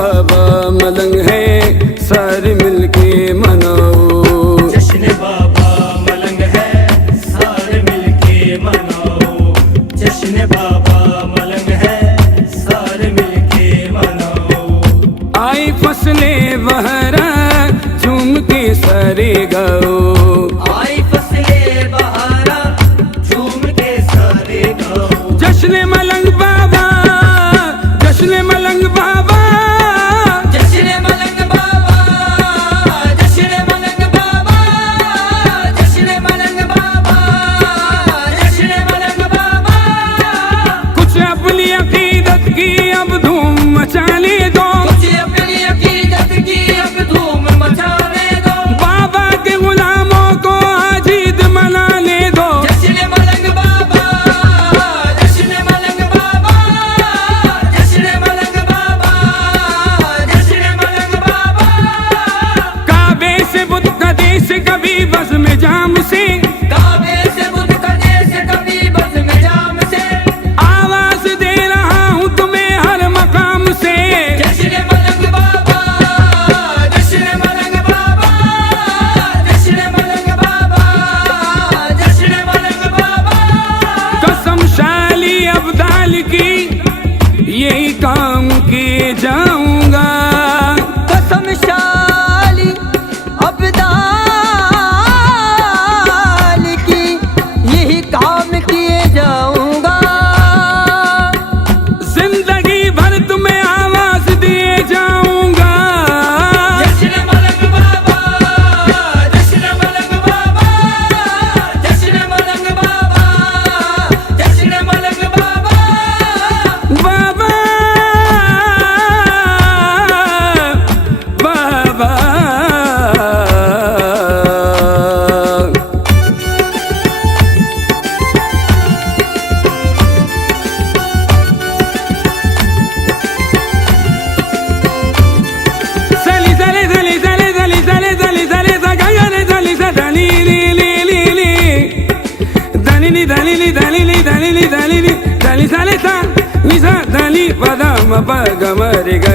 बाबा मलंग है, सारे मिलके मनाओ। जश्न बाबा मलंग है, सारे मिलके मनाओ। जश्न बाबा मलंग है, सारे मिलके मनाओ। आई फसले बहरा झूम के सारे गाओ। आई फसले बहारा झूम के सारे गाओ। जश्न मलंग बाबा, जश्न मलंग बाबा, जश्न मलंग बाबा, जश्न मलंग बाबा, जश्न मलंग बाबा, जश्न मलंग बाबा। कुछ अपनी अकीदत की अब धूम मचाने दो। कुछ अपनी अकीदत की अब धूम मचाने दो। बाबा के गुलामों को आज ईद मनाने दो। जश्न मलंग बाबा, जश्न मलंग बाबा, जश्न मलंग बाबा, जश्न मलंग बाबा। काबे से बुद्ध का देश कभी बस में जाम से, काबे से बुद्ध का देश कभी बस में जाम से। आवाज दे रहा हूँ तुम्हें हर मकाम से। जश्न मलंग बाबा, जश्न मलंग बाबा, जश्न मलंग बाबा, जश्न मलंग बाबा। कसम शाली अब्दाल की यही काम किए जाऊंगा। कसम शाली अब्दाल की यही काम किए जाऊंगा। जिंदगी भर तुम्हें आवाज दिए जाऊंगा। जश्न मलंग बाबा, जश्न मलंग बाबा, जश्न मलंग बाबा, जश्न मलंग बाबा। बाबा बाबा सली सली सली सली सली सली सली सली सगारे सली सदली ली ली ली ली दली दली दली दली दली दली सली सा निसा दली पदम पगमरिग।